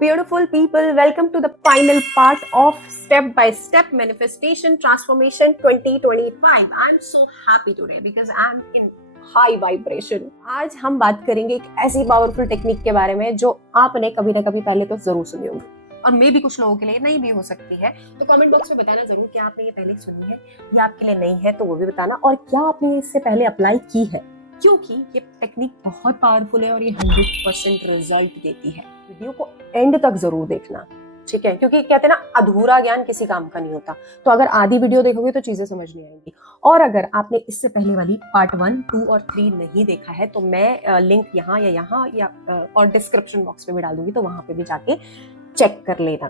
beautiful people, welcome to the final part of Step by Step Manifestation Transformation 2025. I'm so happy today because I'm in high vibration. आज हम बात करेंगे एक ऐसी powerful technique के बारे में जो आपने कभी ना कभी पहले तो जरूर सुनी होगी और मे भी कुछ लोगों के लिए नहीं भी हो सकती है। तो कमेंट बॉक्स में बताना जरूर कि आपने ये पहले सुनी है या आपके लिए नहीं है, तो वो भी बताना, और क्या आपने इससे पहले अप्लाई की है, क्योंकि ये टेक्निक बहुत पावरफुल है और ये 100% रिजल्ट देती है। वीडियो को एंड तक जरूर देखना, ठीक है, क्योंकि कहते हैं ना, अधूरा ज्ञान किसी काम का नहीं होता। तो अगर आधी वीडियो देखोगे तो चीजें समझ नहीं आएंगी। और अगर आपने इससे पहले वाली पार्ट 1, 2 और 3 नहीं देखा है तो मैं लिंक यहाँ या और डिस्क्रिप्शन बॉक्स में भी डाल दूंगी, तो वहां पे भी जाके चेक कर लेना।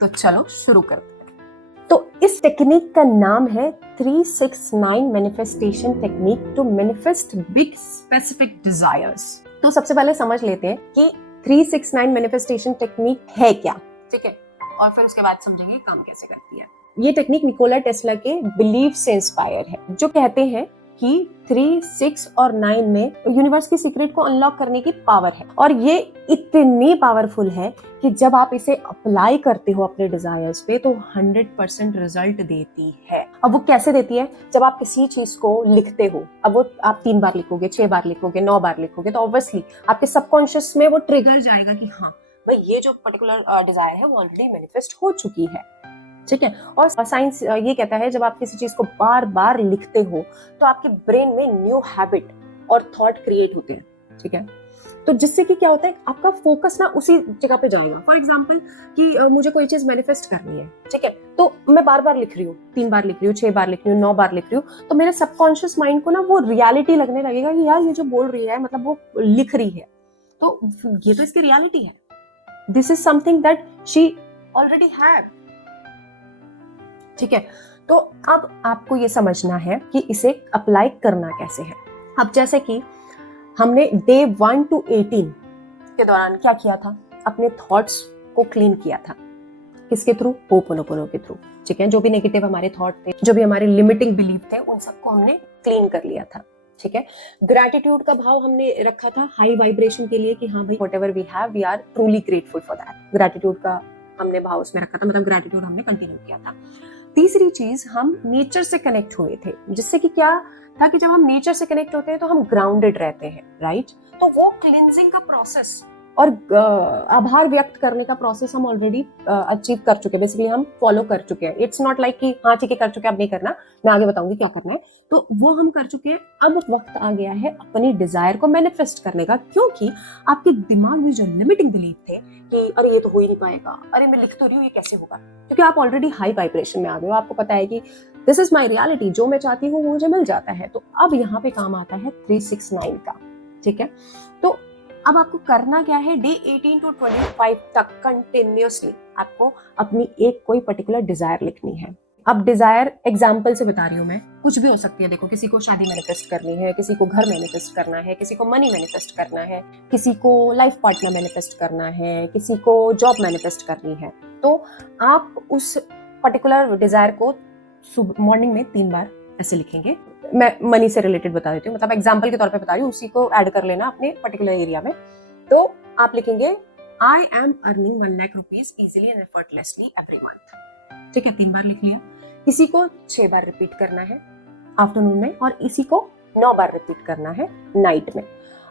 तो चलो शुरू करते हैं। तो इस टेक्निक का नाम है 369 manifestation technique to manifest big specific desires. तो सबसे पहले समझ लेते हैं कि 369 मैनिफेस्टेशन टेक्निक है क्या, ठीक है, और फिर उसके बाद समझेंगे काम कैसे करती है। ये टेक्निक निकोला टेस्ला के बिलीफ से इंस्पायर है, जो कहते हैं कि 3, 6 और 9 में यूनिवर्स की सीक्रेट को अनलॉक करने की पावर है। और ये इतनी पावरफुल है कि जब आप इसे अप्लाई करते हो अपने डिजायर्स पे तो 100% रिजल्ट देती है। अब वो कैसे देती है? जब आप किसी चीज को लिखते हो, अब वो आप 3 बार लिखोगे, 6 बार लिखोगे, 9 बार लिखोगे, तो ऑब्वियसली आपके सबकॉन्शियस में वो ट्रिगर जाएगा कि हाँ भाई, ये जो पर्टिकुलर डिजायर है वो ऑलरेडी मैनिफेस्ट हो चुकी है, ठीक है। और साइंस ये कहता है, जब आप किसी चीज को बार बार लिखते हो तो आपके ब्रेन में न्यू हैबिट और थॉट क्रिएट होते हैं, ठीक है। तो जिससे कि क्या होता है, आपका फोकस ना उसी जगह पे जाएगा। फॉर एग्जांपल कि मुझे कोई चीज मैनिफेस्ट करनी है, ठीक है, तो मैं बार बार लिख रही हूँ, 3 बार लिख रही हूँ, 6 बार लिख रही हूँ, 9 बार लिख रही हूँ, तो मेरे सबकॉन्शियस माइंड को ना वो रियलिटी लगने लगेगा कि यार ये जो बोल रही है, मतलब वो लिख रही है, तो ये तो इसकी रियलिटी है। This is something that she already had, ठीक है। तो अब आपको ये समझना है कि इसे अप्लाई करना कैसे है। अब जैसे कि हमने डे 1 to 18 के दौरान क्या किया था, अपने थॉट्स को क्लीन किया था। किसके थ्रू? होपोनोपोनो के थ्रू, ठीक है। जो भी नेगेटिव हमारे थॉट थे, जो भी हमारे लिमिटिंग बिलीफ थे, उन सबको हमने क्लीन कर लिया था, ठीक है। ग्रैटिट्यूड का भाव हमने रखा था हाई वाइब्रेशन के लिए कि हाँ भाई, whatever we have we are truly grateful for that. Gratitude का हमने भाव उसमें रखा था, मतलब ग्रैटिट्यूड हमने कंटिन्यू किया था। तीसरी चीज, हम नेचर से कनेक्ट हुए थे, जिससे कि क्या था कि जब हम नेचर से कनेक्ट होते हैं तो हम ग्राउंडेड रहते हैं, राइट। तो वो क्लींजिंग का प्रोसेस और आभार व्यक्त करने का प्रोसेस हम ऑलरेडी अचीव कर चुके हैं, बेसिकली हम फॉलो कर चुके हैं। इट्स नॉट लाइक कि हाँ ठीक है कर चुके हैं, अब नहीं करना, मैं आगे बताऊंगी क्या करना है, तो वो हम कर चुके हैं। अब वक्त आ गया है अपनी डिजायर को मैनिफेस्ट करने का, क्योंकि आपके दिमाग में जो लिमिटिंग बिलीफ थे कि अरे ये तो हो ही नहीं पाएगा, अरे मैं लिख तो रही हूँ, ये कैसे होगा, क्योंकि आप ऑलरेडी हाई वाइब्रेशन में आ गए हो, आपको पता है कि दिस इज माई रियलिटी, जो मैं चाहती हूँ वो मुझे मिल जाता है। तो अब यहाँ पे काम आता है 369 का, ठीक है। तो अब आपको करना क्या है, डे 18 to 25 तक कंटिन्यूअसली आपको अपनी एक कोई पर्टिकुलर डिजायर लिखनी है। अब डिजायर एग्जाम्पल से बता रही हूँ मैं, कुछ भी हो सकती है। देखो, किसी को शादी मैनिफेस्ट करनी है, किसी को घर मैनिफेस्ट करना है, किसी को मनी मैनिफेस्ट करना है, किसी को लाइफ पार्टनर मैनिफेस्ट करना है, किसी को जॉब मैनिफेस्ट करनी है। तो आप उस पर्टिकुलर डिजायर को मॉर्निंग में 3 बार ऐसे लिखेंगे। मैं मनी से रिलेटेड बता देती हूँ, मतलब एग्जांपल के तौर पे बता रही हूँ, उसी को ऐड कर लेना अपने पर्टिकुलर एरिया में। तो आप लिखेंगे, I am earning 1 lakh rupees easily and effortlessly every month, ठीक है। 3 बार लिख लिया। इसी को 6 बार रिपीट करना है आफ्टरनून में, और इसी को 9 बार रिपीट करना है नाइट में।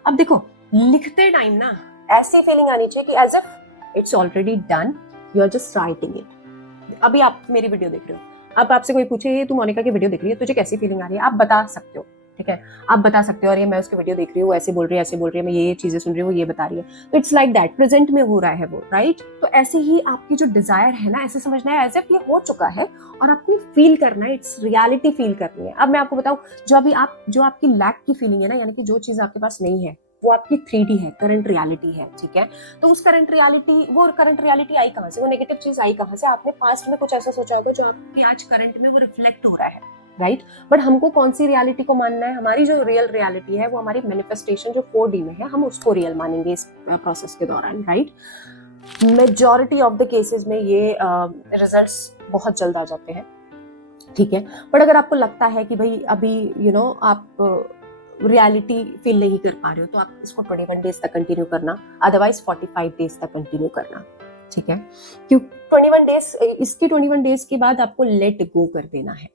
अब देखो, लिखते टाइम ना ऐसी फीलिंग आनी चाहिए कि as if it's already done, you are just writing it. अभी आप मेरी वीडियो देख रहे हो, अब आपसे कोई पूछे ये तू मोनिका की वीडियो देख रही है, तुझे कैसी फीलिंग आ रही है, आप बता सकते हो, ठीक है। आप बता सकते हो, और ये मैं उसकी वीडियो देख रही हूँ, ऐसे बोल रही है, ऐसे बोल रही है, मैं ये चीजें सुन रही हूँ, ये बता रही है। तो इट्स लाइक दैट, प्रेजेंट में हो रहा है वो, राइट। तो ऐसे ही आपकी जो डिजायर है ना, ऐसे समझना है एज इफ ये हो चुका है, और आपको फील करना है, इट्स रियलिटी फील करनी है। अब मैं आपको बताऊं, जो आपकी लैक की फीलिंग है ना, यानी कि जो चीज आपके पास नहीं है, वो आपकी 3D है, करंट रियलिटी है, ठीक है। तो उस करंट रियलिटी आई कहां से, वो नेगेटिव चीज आई कहां से? आपने पास्ट में कुछ ऐसा सोचा होगा जो आपके आज करंट में वो रिफ्लेक्ट हो रहा है, राइट। बट हमको कौन सी रियलिटी को मानना है? हमारी जो रियल रियलिटी है, वो हमारी मैनिफेस्टेशन जो 4D में है, हम उसको रियल मानेंगे इस प्रोसेस के दौरान, right. Majority of the cases में ये रिजल्ट्स बहुत जल्द आ जाते हैं, ठीक है। बट अगर आपको लगता है कि भाई अभी आप रियलिटी फील नहीं कर पा रहे हो, तो आप इसको 21 डेज तक कंटिन्यू करना, अदरवाइज 45 डेज तक कंटिन्यू करना, ठीक है, क्यों 21 डेज, इसकी 21 डेज के बाद आपको लेट गो कर देना है,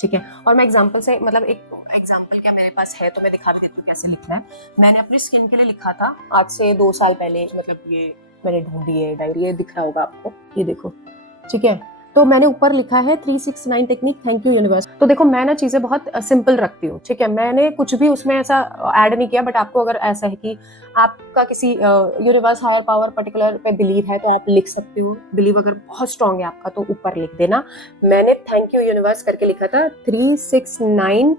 ठीक है। और मैं एग्जांपल से, मतलब एक एग्जांपल क्या मेरे पास है तो मैं दिखा देती हूँ कैसे लिखना है। मैंने अपनी स्किन के लिए लिखा था आज से 2 साल पहले, मतलब ये मैंने ढूंढी है डायरी, ये दिख रहा होगा आपको, ये देखो, ठीक है। तो मैंने ऊपर लिखा है 369 टेक्निक, थैंक यू यूनिवर्स। तो देखो मैं ना चीजें बहुत सिंपल रखती हूँ, ठीक है, मैंने कुछ भी उसमें ऐसा ऐड नहीं किया। बट आपको अगर ऐसा है कि आपका किसी यूनिवर्स, हायर पावर पर्टिकुलर पे बिलीव है तो आप लिख सकते हो। बिलीव अगर बहुत स्ट्रांग है आपका तो ऊपर लिख देना। मैंने थैंक यू यूनिवर्स करके लिखा था 369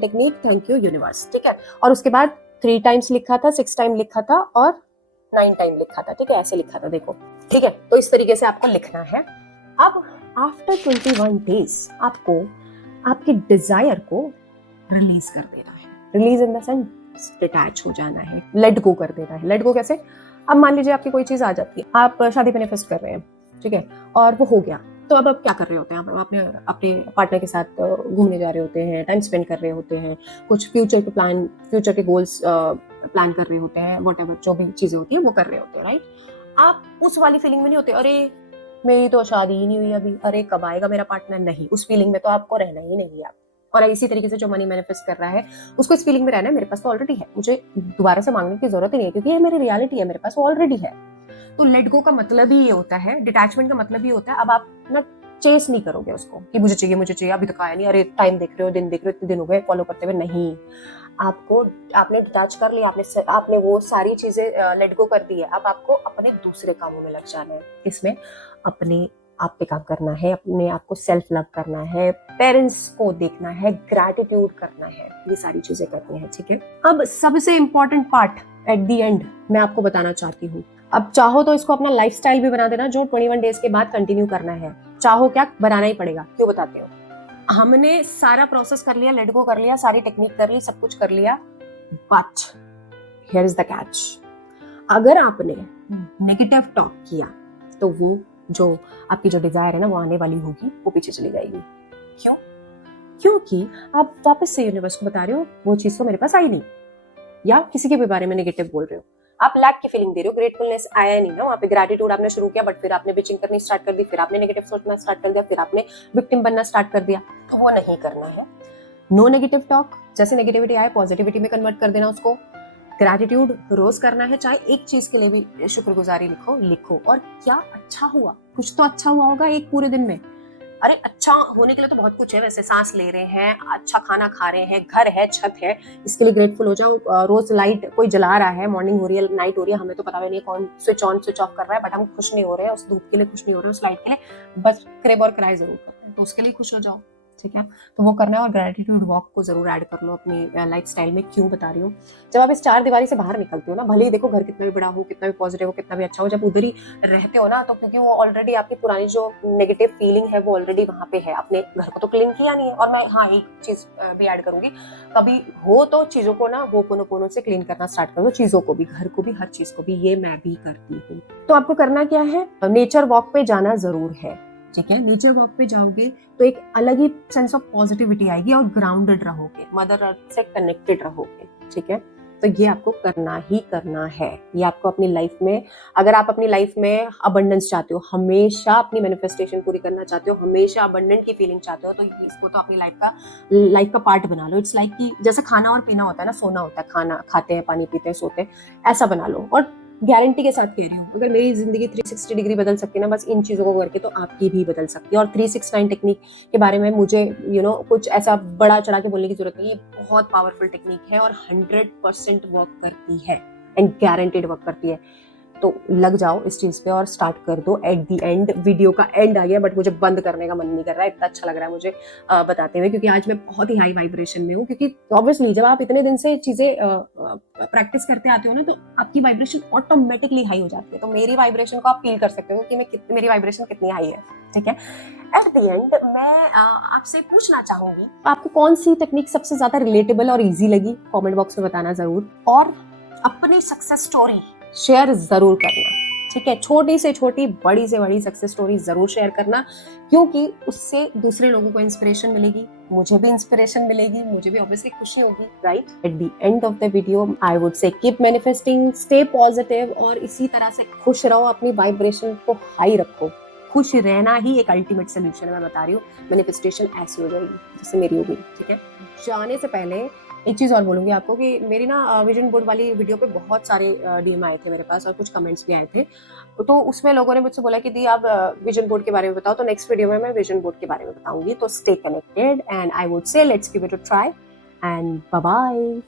टेक्निक, थैंक यू यूनिवर्स, ठीक है। और उसके बाद 3 टाइम्स लिखा था, 6 टाइम लिखा था और 9 टाइम लिखा था, ठीक है, ऐसे लिखा था, देखो, ठीक है। तो इस तरीके से आपको लिखना है। अब आफ्टर 21 डेज आपको आपके डिजायर को रिलीज कर देना है। Release in the sense detach हो जाना है, लेट गो कर देना है। लेट गो कैसे? अब मान लीजिए आपकी कोई चीज आ जाती है, आप शादी मैनिफेस्ट कर रहे हैं, ठीक है, और वो हो गया, तो अब आप क्या कर रहे होते हैं? आप अपने पार्टनर के साथ घूमने जा रहे होते हैं, टाइम स्पेंड कर रहे होते हैं, कुछ फ्यूचर के गोल्स प्लान कर रहे होते हैं, व्हाटएवर जो भी चीजें होती है वो कर रहे होते हैं, राइट। आप उस वाली फीलिंग में नहीं होते, अरे मेरी तो शादी ही नहीं हुई अभी, अरे कब आएगा मेरा पार्टनर, नहीं, उस फीलिंग में तो आपको रहना ही नहीं है आप। और इसी तरीके से जो मनी मैनिफेस्ट कर रहा है उसको इस फीलिंग में रहना है, मेरे पास तो ऑलरेडी है, मुझे दोबारा से मांगने की जरूरत ही नहीं है, क्योंकि ये मेरी रियलिटी है, मेरे पास ऑलरेडी है। तो लेट गो का मतलब ही ये होता है, डिटैचमेंट का मतलब ही होता है, अब आप ना चेस नहीं करोगे उसको कि मुझे चाहिए, अभी तक आया नहीं, अरे टाइम देख रहे हो, दिन देख रहे हो, इतने दिन हो गए फॉलो करते हुए, नहीं। आपने डिटैच कर लिया, आपने वो सारी चीजें लेट गो कर दी है। अब आपको अपने दूसरे कामों में लग जाना है। इसमें अपने आप पे काम करना है, अपने आप को सेल्फ लव करना है, पेरेंट्स को देखना है, ग्रैटिट्यूड करना है, ये सारी चीजें करनी है, ठीक है। अब सबसे important part at the end मैं आपको बताना चाहती हूँ। अब चाहो तो इसको अपना लाइफस्टाइल भी बना देना, जो 21 डेज के बाद कंटिन्यू करना है। चाहो क्या, बनाना ही पड़ेगा। क्यों बताते हो? हमने सारा प्रोसेस कर लिया, लेट गो कर लिया, सारी टेक्निक कर ली, सब कुछ कर लिया, but here is the catch. अगर आपने नेगेटिव टॉक किया तो वो जो आपकी जो डिजायर है ना, वो आने वाली होगी, वो पीछे चली जाएगी। क्यों? क्योंकि आप वापस से यूनिवर्स को बता रहे हो वो चीज तो मेरे पास आई नहीं, या किसी के भी बारे में नेगेटिव बोल रहे हो, आप लैक की फीलिंग दे रहे हो, ग्रेटफुलनेस आया नहीं ना वहाँ पे, ग्रैटिट्यूड आपने शुरू किया, बट फिर आपने बिचिंग करनी स्टार्ट कर दी, फिर आपने नेगेटिव सोचना स्टार्ट कर दिया, फिर आपने विक्टिम बनना स्टार्ट कर दिया। तो वो नहीं करना है। नो नेगेटिव टॉक, जैसे नेगेटिविटी आए पॉजिटिविटी में कन्वर्ट कर देना उसको। ग्रैटिट्यूड रोज करना है, चाहे एक चीज के लिए भी शुक्रगुजारी लिखो, और क्या अच्छा हुआ, कुछ तो अच्छा हुआ होगा एक पूरे दिन में। अरे अच्छा होने के लिए तो बहुत कुछ है, वैसे सांस ले रहे हैं, अच्छा खाना खा रहे हैं, घर है, छत है, इसके लिए ग्रेटफुल हो जाओ। रोज लाइट कोई जला रहा है, मॉर्निंग हो रही है, नाइट हो रही है, हमें तो पता भी नहीं कौन स्विच ऑन स्विच ऑफ कर रहा है, बट हम खुश नहीं हो रहे हैं उस धूप के लिए, खुश नहीं हो रहे उस लाइट के लिए, बस क्रेब और क्राई जरूर कर रहे हैं, तो उसके लिए खुश हो जाओ, ठीक है। तो वो करना है, और ग्रेटिट्यूड वॉक को जरूर ऐड कर लो अपनी लाइफस्टाइल में। क्यों बता रही हूँ? जब आप इस 4 दीवारी से बाहर निकलते हो ना, भले ही देखो घर कितना भी बड़ा हो, कितना भी पॉजिटिव हो, कितना भी अच्छा हो, जब उधर ही रहते हो ना, तो क्योंकि वो ऑलरेडी आपकी पुरानी जो नेगेटिव फीलिंग है वो ऑलरेडी वहां पे है, अपने घर को तो क्लीन किया नहीं है। और मैं हाँ एक चीज भी ऐड करूंगी, कभी हो तो चीजों को ना होपोनोपोनो से क्लीन करना स्टार्ट कर दो, चीजों को भी, घर को भी, हर चीज को भी, ये मैं भी करती हूँ। तो आपको करना क्या है, नेचर वॉक पे जाना जरूर है, ठीक है। नेचर वॉक पे जाओगे तो एक अलग ही सेंस ऑफ पॉजिटिविटी आएगी, और ग्राउंडेड रहोगे, मदर अर्थ से कनेक्टेड रहोगे, ठीक है। तो ये आपको करना ही करना है। ये आपको अपनी लाइफ में, अगर आप अपनी लाइफ में अबंडेंस चाहते हो, हमेशा अपनी मैनिफेस्टेशन पूरी करना चाहते हो, हमेशा अबंडेंट की फीलिंग चाहते हो, तो इसको तो अपनी लाइफ का पार्ट बना लो। इट्स लाइक कि जैसे खाना और पीना होता है ना, सोना होता है, खाना खाते हैं, पानी पीते हैं, सोते हैं, ऐसा बना लो। और गारंटी के साथ कह रही हूँ, अगर मेरी जिंदगी 360 डिग्री बदल सकती है ना बस इन चीजों को करके, तो आपकी भी बदल सकती है। और 369 टेक्निक के बारे में मुझे कुछ ऐसा बड़ा चढ़ा के बोलने की जरूरत नहीं है, बहुत पावरफुल टेक्निक है और 100% वर्क करती है, एंड गारंटेड वर्क करती है। तो लग जाओ इस चीज पे और स्टार्ट कर दो। एट दी एंड, वीडियो का एंड आ गया, बट मुझे बंद करने का मन नहीं कर रहा है, इतना अच्छा लग रहा है मुझे बताते हुए, क्योंकि आज मैं बहुत ही हाई वाइब्रेशन में हूँ। क्योंकि ऑब्वियसली जब आप इतने दिन से चीजें प्रैक्टिस करते आते हो ना, तो आपकी वाइब्रेशन ऑटोमेटिकली हाई हो जाती है। तो मेरी वाइब्रेशन को आप फील कर सकते हो कि मेरी वाइब्रेशन कितनी हाई है, ठीक है। एट द एंड मैं आपसे पूछना चाहूंगी, आपको कौन सी टेक्निक सबसे ज्यादा रिलेटेबल और इजी लगी? कमेंट बॉक्स में बताना जरूर, और अपनी सक्सेस स्टोरी शेयर जरूर करना, ठीक है। छोटी से छोटी, बड़ी से बड़ी सक्सेस स्टोरी जरूर शेयर करना, क्योंकि उससे दूसरे लोगों को इंस्पिरेशन मिलेगी, मुझे भी इंस्पिरेशन मिलेगी, मुझे भी ऑब्वियसली खुशी होगी, right? At the end of the video I would से कीप मैनिफेस्टिंग, स्टे पॉजिटिव और इसी तरह से खुश रहो, अपनी वाइब्रेशन को हाई रखो। खुश रहना ही एक अल्टीमेट सोल्यूशन है, मैं बता रही हूँ। मैनिफेस्टेशन ऐसी हो जाएगी जैसे मेरी हो गई, ठीक है? जाने से पहले एक चीज और बोलूंगी आपको कि मेरी ना विजन बोर्ड वाली वीडियो पे बहुत सारे डीएम आए थे मेरे पास और कुछ कमेंट्स भी आए थे। तो उसमें लोगों ने मुझसे बोला कि दी आप विजन बोर्ड के बारे में बताओ, तो नेक्स्ट वीडियो में मैं विजन बोर्ड के बारे में बताऊंगी। तो stay connected and I would say let's give it a try and bye bye.